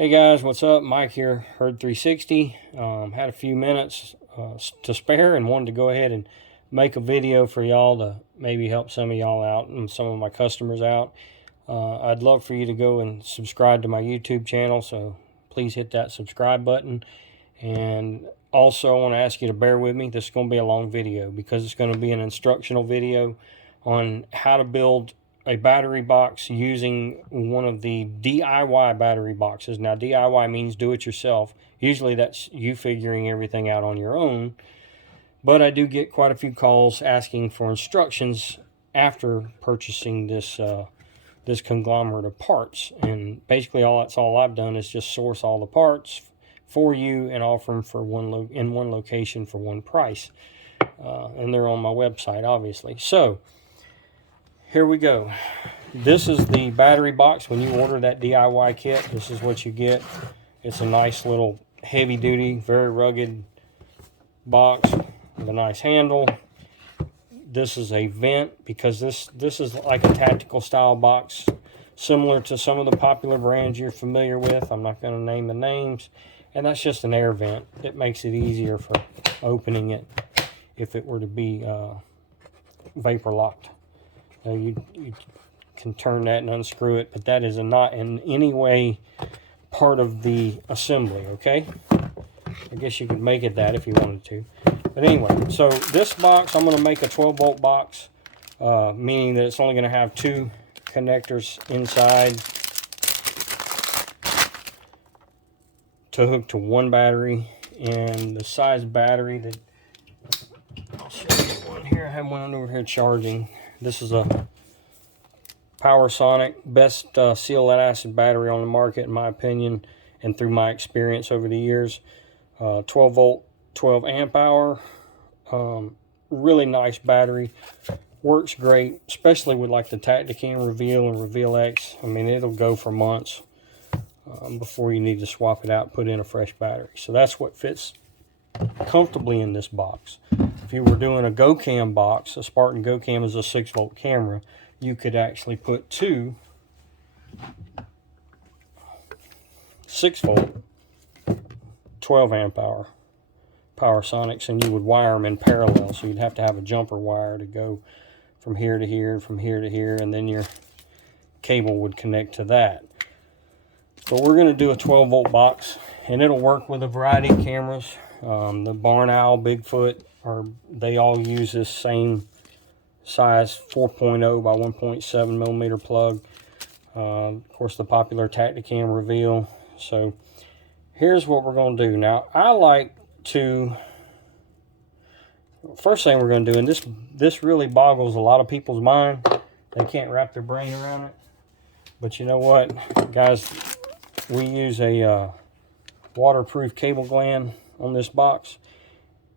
Hey guys, what's up? Mike here, Herd 360. Had a few minutes to spare and wanted to go ahead and make a video for y'all to maybe help some of y'all out and some of my customers out. I'd love for you to go and subscribe to my YouTube channel, so please hit that subscribe button. And also I want to ask you to bear with me. This is going to be a long video because it's going to be an instructional video on how to build a battery box using one of the DIY battery boxes. Now, DIY means do it yourself. Usually that's you figuring everything out on your own. But I do get quite a few calls asking for instructions after purchasing this this conglomerate of parts. And basically that's all I've done is just source all the parts for you and offer them for in one location for one price. And they're on my website, obviously. So here we go. This is the battery box. When you order that DIY kit, this is what you get. It's a nice little heavy duty, very rugged box with a nice handle. This is a vent because this is like a tactical style box, similar to some of the popular brands you're familiar with. I'm not going to name the names. And that's just an air vent. It makes it easier for opening it if it were to be vapor locked. You can turn that and unscrew it, but that is not in any way part of the assembly, okay? I guess you could make it that if you wanted to. But anyway, so this box, I'm going to make a 12-volt box, meaning that it's only going to have two connectors inside to hook to one battery. And the size battery that, I'll show you one here. I have one over here charging. This is a PowerSonic, best seal lead acid battery on the market in my opinion and through my experience over the years. 12 volt, 12 amp hour, really nice battery, works great, especially with like the Tacticam Reveal and Reveal X. I mean, it'll go for months before you need to swap it out and put in a fresh battery. So that's what fits comfortably in this box. If you were doing a GoCam box, a Spartan GoCam is a 6-volt camera, you could actually put two 6-volt 12 amp hour PowerSonics, and you would wire them in parallel. So you'd have to have a jumper wire to go from here to here and from here to here, and then your cable would connect to that. But we're going to do a 12-volt box, and it'll work with a variety of cameras. The Barn Owl, Bigfoot, they all use this same size 4.0 by 1.7 millimeter plug. Of course, the popular Tacticam Reveal. So here's what we're going to do. Now, I like to, first thing we're going to do, and this really boggles a lot of people's mind. They can't wrap their brain around it. But you know what, guys? We use a waterproof cable gland on this box,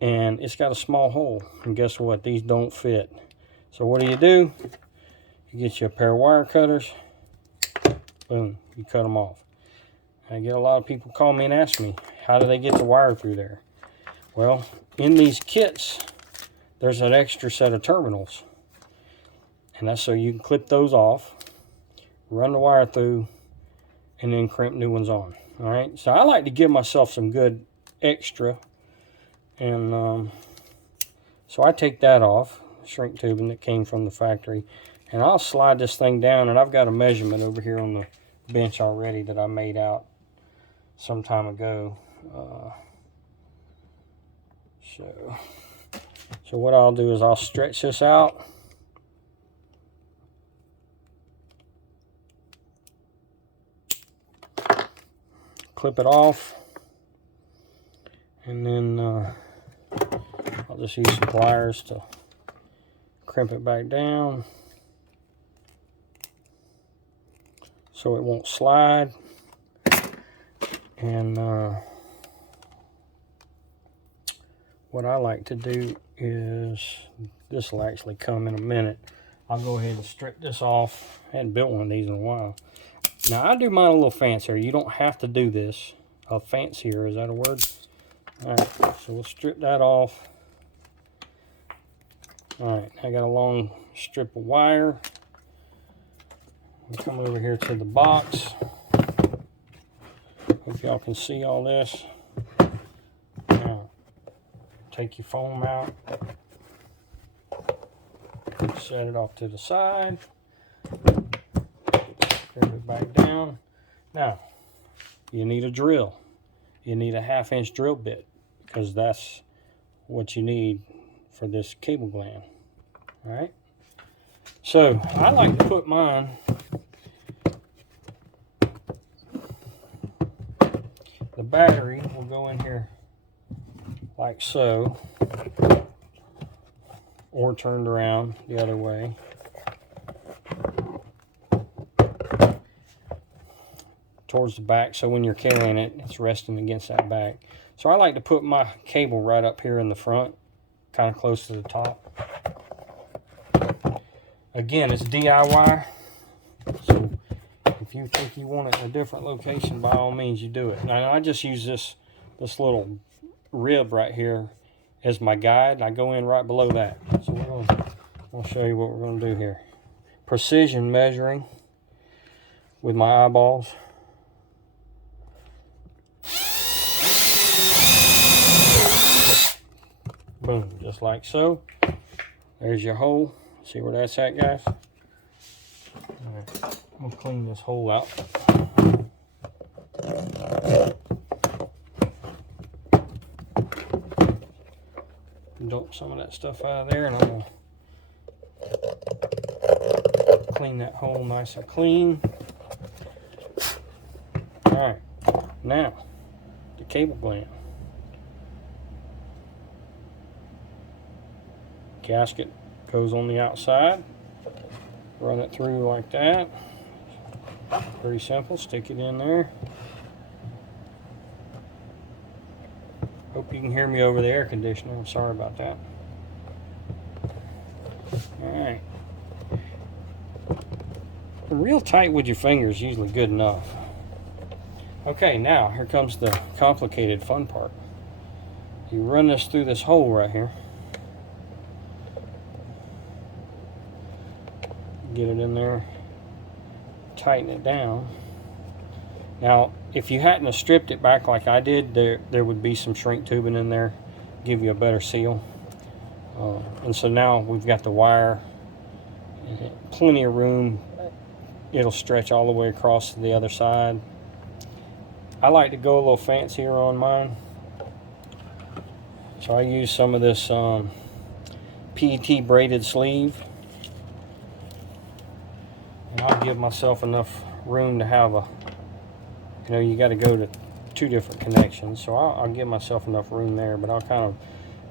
and it's got a small hole, and guess what, these don't fit. So what do? You get you a pair of wire cutters, boom, you cut them off. I get a lot of people call me and ask me, how do they get the wire through there? Well, in these kits there's an extra set of terminals, and that's so you can clip those off, run the wire through, and then crimp new ones on. All right, so I like to give myself some good extra, and so I take that off, shrink tubing that came from the factory, and I'll slide this thing down, and I've got a measurement over here on the bench already that I made out some time ago. So what I'll do is I'll stretch this out, clip it off, and then I'll just use some pliers to crimp it back down so it won't slide. And what I like to do is, this will actually come in a minute. I'll go ahead and strip this off. I hadn't built one of these in a while. Now, I do mine a little fancier. You don't have to do this. Fancier, is that a word? All right, so we'll strip that off. All right, I got a long strip of wire. We'll come over here to the box. Hope y'all can see all this. Now, take your foam out. Set it off to the side. Grab it back down. Now, you need a drill. You need a 1/2-inch drill bit, because that's what you need for this cable gland. All right. So I like to put mine the battery will go in here like so, or turned around the other way. Towards the back, so when you're carrying it, it's resting against that back. So I like to put my cable right up here in the front, kind of close to the top. Again, it's DIY, so if you think you want it in a different location, by all means you do it. Now I just use this little rib right here as my guide, and I go in right below that. So I'll show you what we're going to do here. Precision measuring with my eyeballs. Boom, just like so. There's your hole. See where that's at, guys? Alright, we'll clean this hole out. Dump some of that stuff out of there, and I'm going to clean that hole nice and clean. Alright, now the cable gland. Gasket goes on the outside. Run it through like that. Pretty simple. Stick it in there. Hope you can hear me over the air conditioner. I'm sorry about that. Alright. Real tight with your fingers is usually good enough. Okay, now here comes the complicated fun part. You run this through this hole right here. Get it in there, tighten it down. Now, if you hadn't have stripped it back like I did, there would be some shrink tubing in there, give you a better seal. And so now we've got the wire, plenty of room. It'll stretch all the way across to the other side. I like to go a little fancier on mine, so I use some of this PET braided sleeve. And I'll give myself enough room to have a, you got to go to 2 different connections, so I'll give myself enough room there, but I'll kind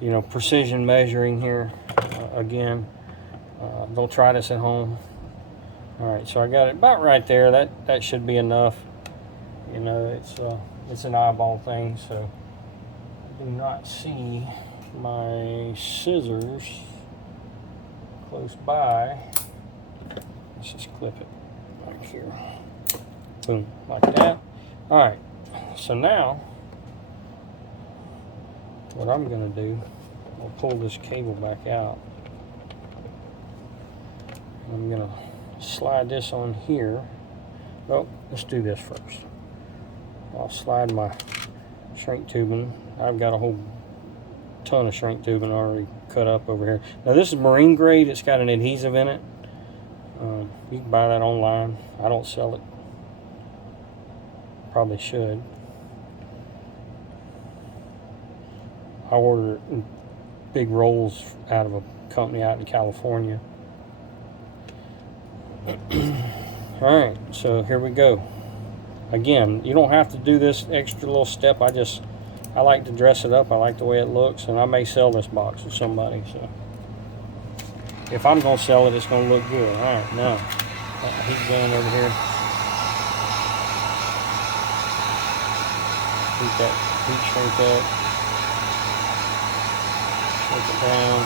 of, precision measuring here again. Don't try this at home. All right, so I got it about right there. That should be enough. It's an eyeball thing, so I do not see my scissors close by. Let's just clip it right here. Boom, like that. All right, so now what I'm gonna do, I'll pull this cable back out. I'm gonna slide this on here. Oh, let's do this first. I'll slide my shrink tubing. I've got a whole ton of shrink tubing already cut up over here. Now this is marine grade. It's got an adhesive in it. You can buy that online. I don't sell it. Probably should. I order it in big rolls out of a company out in California. Alright, so here we go. Again, you don't have to do this extra little step. I like to dress it up. I like the way it looks, and I may sell this box to somebody. So if I'm going to sell it, it's going to look good. Alright, now, heat gun over here. Heat shrink up. Shrink it down.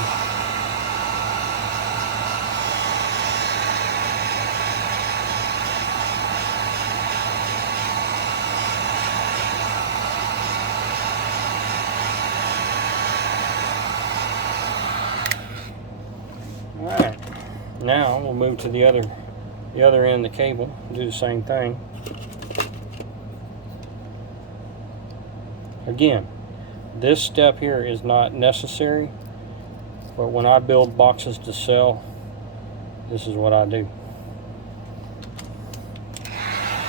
Alright, now we'll move to the other end of the cable, do the same thing. Again, this step here is not necessary, but when I build boxes to sell, this is what I do.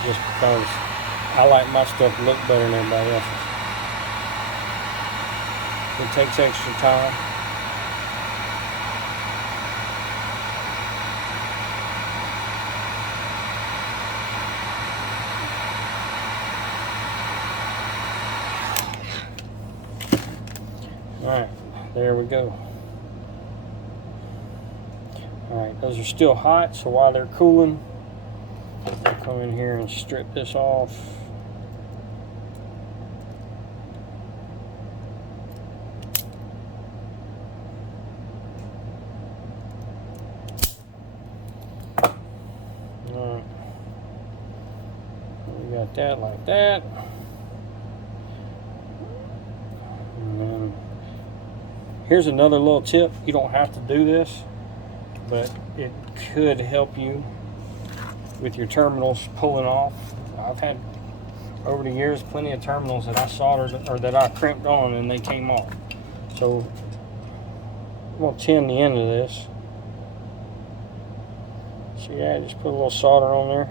Just because I like my stuff to look better than everybody else's. It takes extra time. Alright, there we go. Alright, those are still hot, so while they're cooling, I'll come in here and strip this off. Alright, we got that like that. And then here's another little tip. You don't have to do this, but it could help you with your terminals pulling off. I've had over the years plenty of terminals that I soldered or that I crimped on and they came off. So I'm going to tin the end of this. See that? Just put a little solder on there.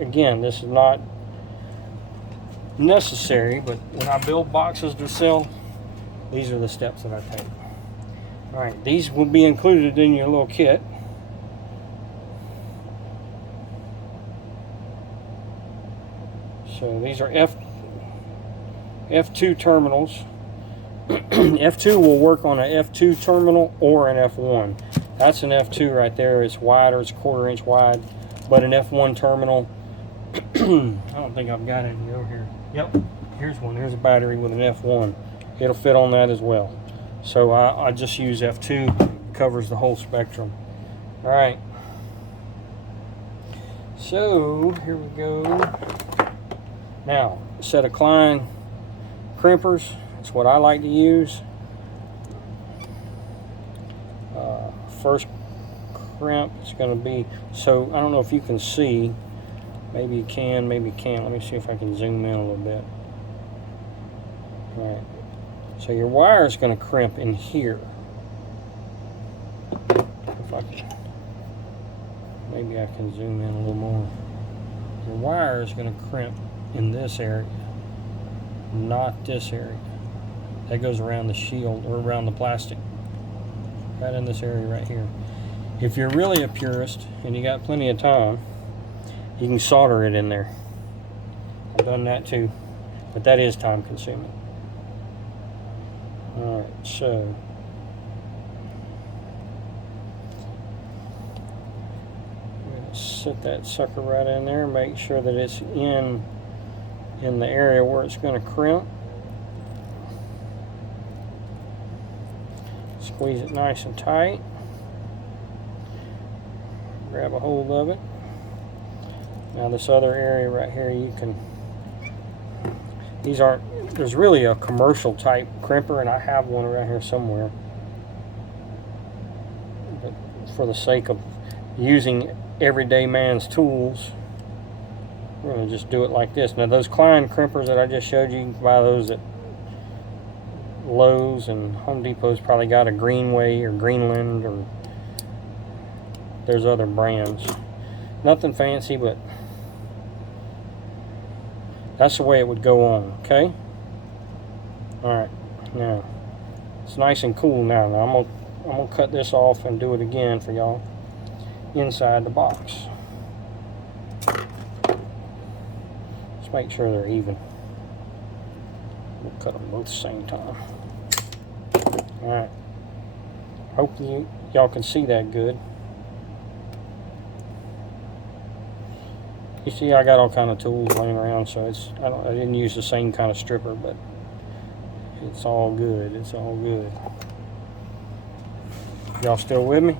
Again, this is not necessary, but when I build boxes to sell, these are the steps that I take. Alright, these will be included in your little kit. So these are F2 terminals. F2 will work on an F2 terminal or an F1. That's an F2 right there. It's wider, it's 1/4 inch wide. But an F1 terminal, I don't think I've got any over here. Yep, here's one. Here's a battery with an F1. It'll fit on that as well. So I just use F2, covers the whole spectrum. Alright. So here we go. Now, a set of Klein crimpers. That's what I like to use. First crimp is going to be, so I don't know if you can see. Maybe you can, maybe you can't. Let me see if I can zoom in a little bit. Alright. So your wire is going to crimp in here. If I can, maybe I can zoom in a little more. Your wire is going to crimp in this area, not this area. That goes around the shield or around the plastic. Right in this area right here. If you're really a purist and you got plenty of time, you can solder it in there. I've done that too, but that is time consuming. Alright, so I'm going to set that sucker right in there, make sure that it's in the area where it's going to crimp. Squeeze it nice and tight. Grab a hold of it. Now this other area right here, you can, these aren't, there's really a commercial type crimper, and I have one around here somewhere. But for the sake of using everyday man's tools, we're going to just do it like this. Now those Klein crimpers that I just showed you, you can buy those at Lowe's, and Home Depot's probably got a Greenway or Greenland, or there's other brands. Nothing fancy, but that's the way it would go on, okay? Alright, now it's nice and cool now. Now I'm gonna cut this off and do it again for y'all inside the box. Let's make sure they're even. We'll cut them both at the same time. Alright. Hope y'all can see that good. You see, I got all kind of tools laying around, so I didn't use the same kind of stripper, but it's all good. It's all good. Y'all still with me?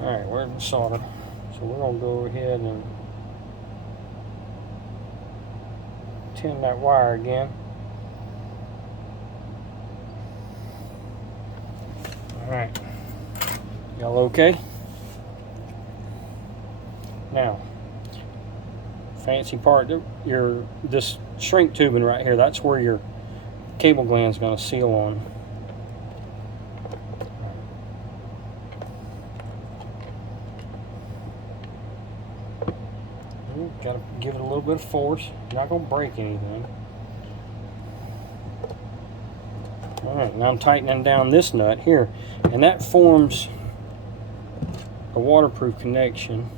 Alright, where's the solder? So we're gonna go ahead and tin that wire again. Alright. Y'all okay? Now, fancy part. This shrink tubing right here, that's where your cable gland is going to seal on. Got to give it a little bit of force. You're not going to break anything. Alright, now I'm tightening down this nut here, and that forms a waterproof connection.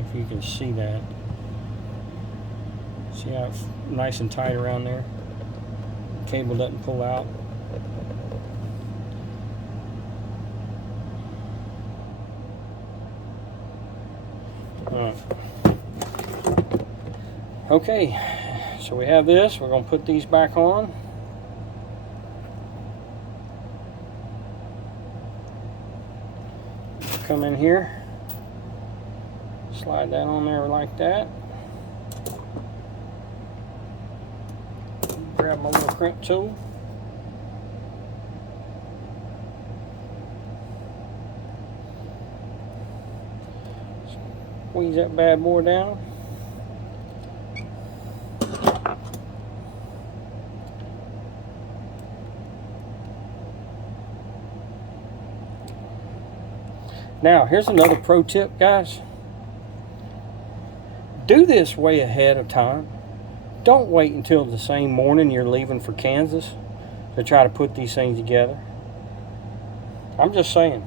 If you can see that. See how it's nice and tight around there? The cable doesn't pull out. Alright. Okay, so we have this. We're going to put these back on. Come in here, slide that on there like that. Grab my little crimp tool. Squeeze that bad boy down. Now, here's another pro tip, guys. Do this way ahead of time. Don't wait until the same morning you're leaving for Kansas to try to put these things together. I'm just saying.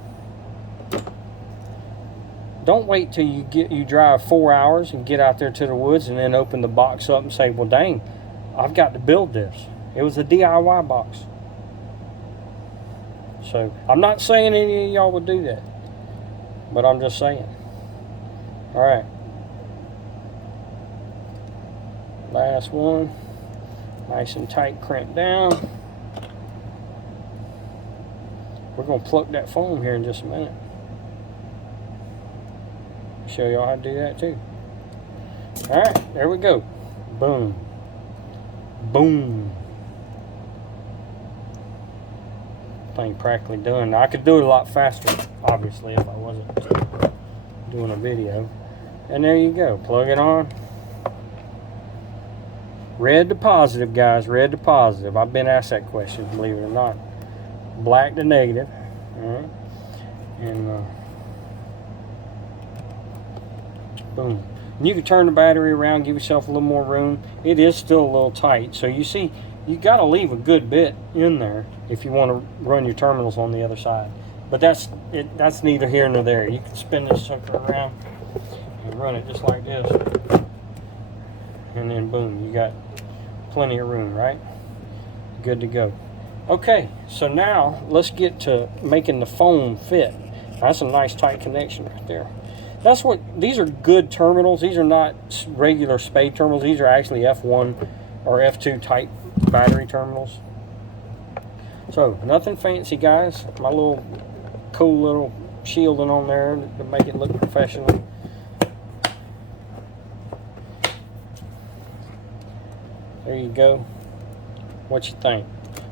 Don't wait till you drive 4 hours and get out there to the woods and then open the box up and say, well, dang, I've got to build this. It was a DIY box. So, I'm not saying any of y'all would do that. But I'm just saying. Alright. Last one. Nice and tight, crimp down. We're going to pluck that foam here in just a minute. Show y'all how to do that too. Alright, there we go. Boom. Boom. Thing practically done. Now, I could do it a lot faster, obviously, if I wasn't doing a video. And there you go. Plug it on. Red to positive, guys. Red to positive. I've been asked that question, believe it or not. Black to negative. Alright. And boom. And you can turn the battery around, give yourself a little more room. It is still a little tight. So you see, you got to leave a good bit in there if you want to run your terminals on the other side. But that's neither here nor there. You can spin this sucker around and run it just like this. And then boom, you got plenty of room, right? Good to go. Okay, so now let's get to making the foam fit. That's a nice tight connection right there. That's what, these are good terminals. These are not regular spade terminals. These are actually F1 or F2 type battery terminals. So nothing fancy, guys. My little cool little shielding on there to make it look professional. There you go. What you think?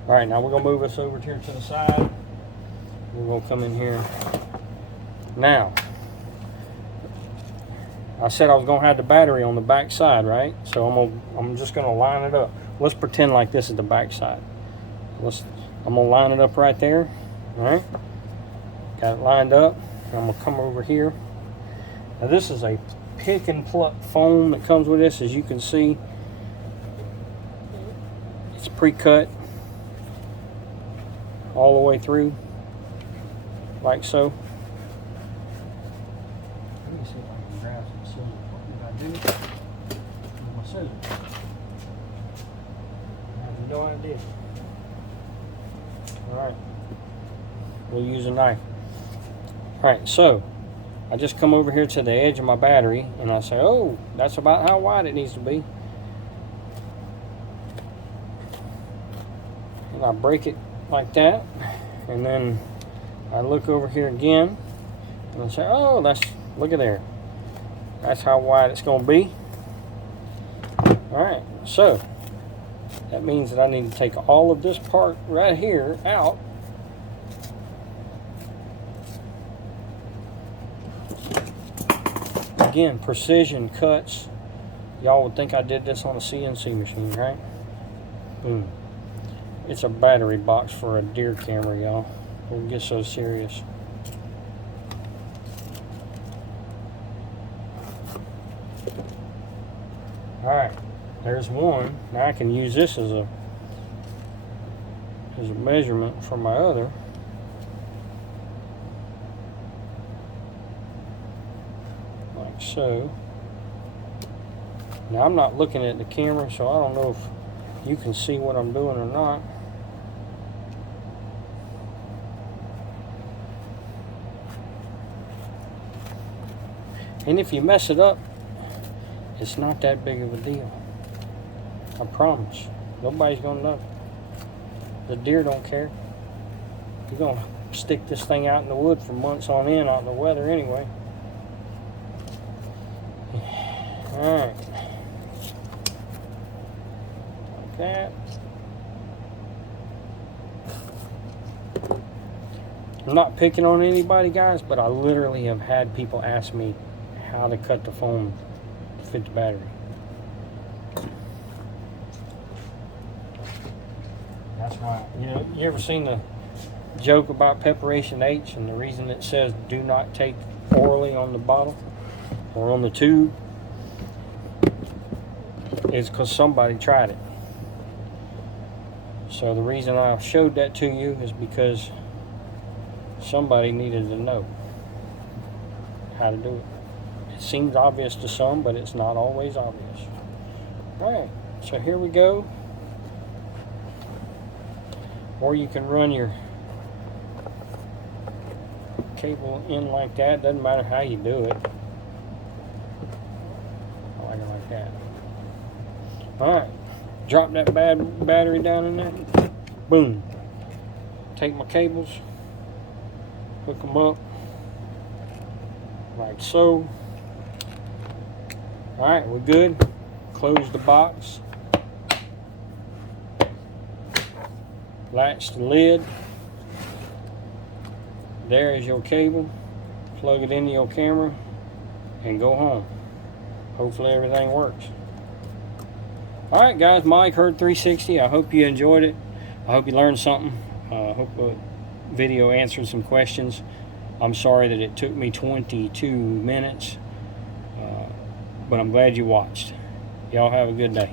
All right, now we're gonna move this over here to the side. We're gonna come in here. Now, I said I was gonna have the battery on the back side, right? So I'm just gonna line it up. Let's pretend like this is the back side. I'm gonna line it up right there. All right, got it lined up. I'm gonna come over here. Now this is a pick and pluck foam that comes with this, as you can see. It's pre-cut all the way through, like so. Let me see if I can grab some scissors. What did I do with my scissors? I have no idea. Alright, we'll use a knife. Alright, so I just come over here to the edge of my battery and I say, oh, that's about how wide it needs to be. And I break it like that, and then I look over here again and I say, oh, look at there. That's how wide it's going to be. Alright, so that means that I need to take all of this part right here out. Again, precision cuts Y'all would think I did this on a CNC machine, right? Boom. It's a battery box for a deer camera, y'all. Don't get so serious. Alright, there's one. Now I can use this as a measurement for my other. Like so. Now I'm not looking at the camera, so I don't know if you can see what I'm doing or not. And if you mess it up, it's not that big of a deal. I promise. Nobody's gonna know. The deer don't care. You're gonna stick this thing out in the wood for months on end out in the weather anyway. Alright. Like that. I'm not picking on anybody, guys, but I literally have had people ask me how to cut the foam to fit the battery. That's why, you ever seen the joke about Preparation H and the reason it says do not take orally on the bottle or on the tube is because somebody tried it. So the reason I showed that to you is because somebody needed to know how to do it. It seems obvious to some, but it's not always obvious. Alright, so here we go. Or you can run your cable in like that. Doesn't matter how you do it. I like it like that. Alright, drop that battery down in there. Boom. Take my cables, hook them up like so. Alright, we're good. Close the box. Latch the lid. There is your cable. Plug it into your camera and go home. Hopefully everything works. Alright guys, Mike, Herd 360. I hope you enjoyed it. I hope you learned something. I hope the video answered some questions. I'm sorry that it took me 22 minutes. But I'm glad you watched. Y'all have a good day.